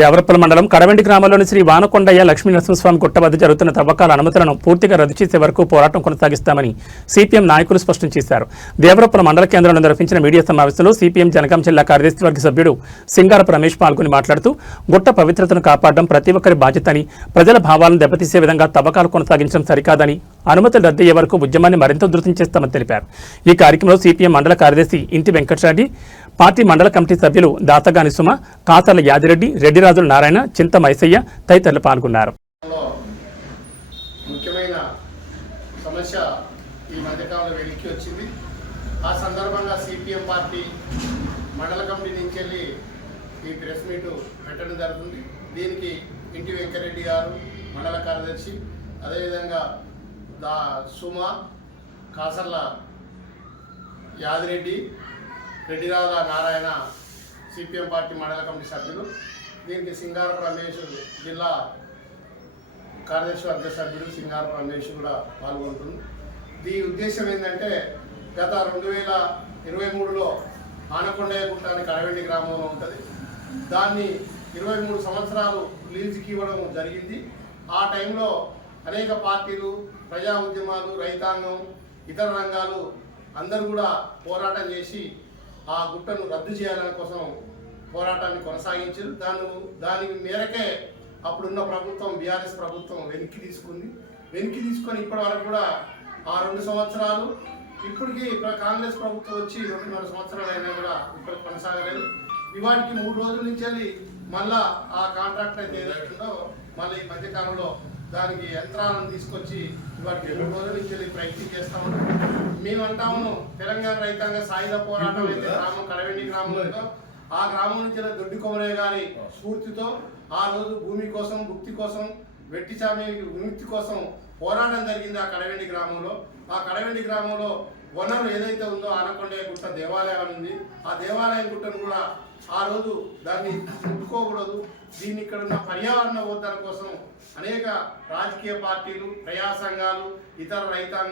దేవరపల్లి మండలం కడవెండి గ్రామంలోని శ్రీ వానకొండయ్య లక్ష్మీ నరసింహస్వామి గుట్ట వద్ద జరుగుతున్న తవ్వకాల అనుమతులను పూర్తిగా రద్దు చేసే వరకు పోరాటం కొనసాగిస్తామని సిపిఎం నాయకులు స్పష్టం చేశారు. దేవరపల్లి మండల కేంద్రంలో నిర్వహించిన మీడియా సమావేశంలో సిపిఎం జనగాం జిల్లా కార్యదర్శివర్గ సభ్యుడు సింగారపు రమేష్ పాల్గొని మాట్లాడుతూ గుట్ట పవిత్రతను కాపాడడం ప్రతి ఒక్కరి బాధ్యతని, ప్రజల భావాలను దెబ్బతీసే విధంగా తవ్వకాలు కొనసాగించడం సరికాదని, అనుమతులు రద్దయ్యే వరకు ఉద్యమాన్ని మరింత ఉధృతం చేస్తామని తెలిపారు. ఈ కార్యక్రమంలో సిపిఎం మండల కార్యదర్శి ఇంటి వెంకటరెడ్డి, పార్టీ మండల కమిటీ సభ్యులు దాతగాని సుమ, కాసర్ల యాదిరెడ్డి, రెడ్డిరాజుల నారాయణ, చింత మైసయ్య తదితరులు పాల్గొన్నారు. ముఖ్యమైన సమస్య ఈ మధ్యకాలంలో వెలికి వచ్చింది. ఆ సందర్భంగా సిపిఎం పార్టీ మండల కమిటీ నుంచి వెళ్ళి ఈ ప్రెస్ మీట్ పెట్టడం జరుగుతుంది. దీనికి ఇంటి వెంకరెడ్డి గారు మండల కార్యదర్శి, అదేవిధంగా సుమ, కాసర్ల యాదిరెడ్డి, రెడ్డిరాజుల నారాయణ సిపిఎం పార్టీ మండల కమిటీ సభ్యులు, దీనికి సింగారపు రమేష్ జిల్లా కార్యదర్శి వర్గ సభ్యులు సింగారపు రమేష్ కూడా పాల్గొంటుంది. దీని ఉద్దేశం ఏంటంటే గత 2023లో ఆనకొండయ్య గుట్ట అని కడవెండి గ్రామంలో ఉంటుంది. దాన్ని 23 సంవత్సరాలు లీజుకి ఇవ్వడం జరిగింది. ఆ టైంలో అనేక పార్టీలు, ప్రజా ఉద్యమాలు, రైతాంగం, ఇతర రంగాలు అందరూ కూడా పోరాటం చేసి ఆ గుట్టను రద్దు చేయాలని కోసం పోరాటాన్ని కొనసాగించారు. దాని మేరకే అప్పుడున్న ప్రభుత్వం, బీఆర్ఎస్ ప్రభుత్వం వెనక్కి తీసుకొని ఇప్పటి వరకు కూడా ఆ 2 సంవత్సరాలు, ఇప్పటికీ కాంగ్రెస్ ప్రభుత్వం వచ్చి 2.5 సంవత్సరాలు అయినా కూడా ఇప్పటికి కొనసాగలేదు. ఇవాటికి 3 రోజుల నుంచి వెళ్ళి మళ్ళా ఆ కాంట్రాక్ట్ అయితే ఏదైతుందో మళ్ళీ ఈ మధ్యకాలంలో దానికి యంత్రాలను తీసుకొచ్చి ఇవాటికి 2 రోజుల నుంచి వెళ్ళి ప్రయత్నం చేస్తా ఉన్నాం. మేము అంటాము, తెలంగాణ రైతాంగ సాయుధ పోరాటం అయితే గ్రామం కడవెండి గ్రామంలో, ఆ గ్రామం నుంచి దొడ్డి కొమరయ్య గారి స్ఫూర్తితో ఆ రోజు భూమి కోసం, భుక్తి కోసం, వెట్టి చామి విముక్తి కోసం పోరాటం జరిగింది ఆ కడవెండి గ్రామంలో. ఆ కడవెండి గ్రామంలో వనరు ఏదైతే ఉందో ఆనకొండయ్య గుట్ట దేవాలయం ఉంది. ఆ దేవాలయం గుట్టను కూడా ఆ రోజు దాన్ని ముట్టుకోకూడదు, దీన్ని ఇక్కడ ఉన్న పర్యావరణ వర్ధన కోసం అనేక రాజకీయ పార్టీలు, ప్రజా సంఘాలు, ఇతర రైతాంగం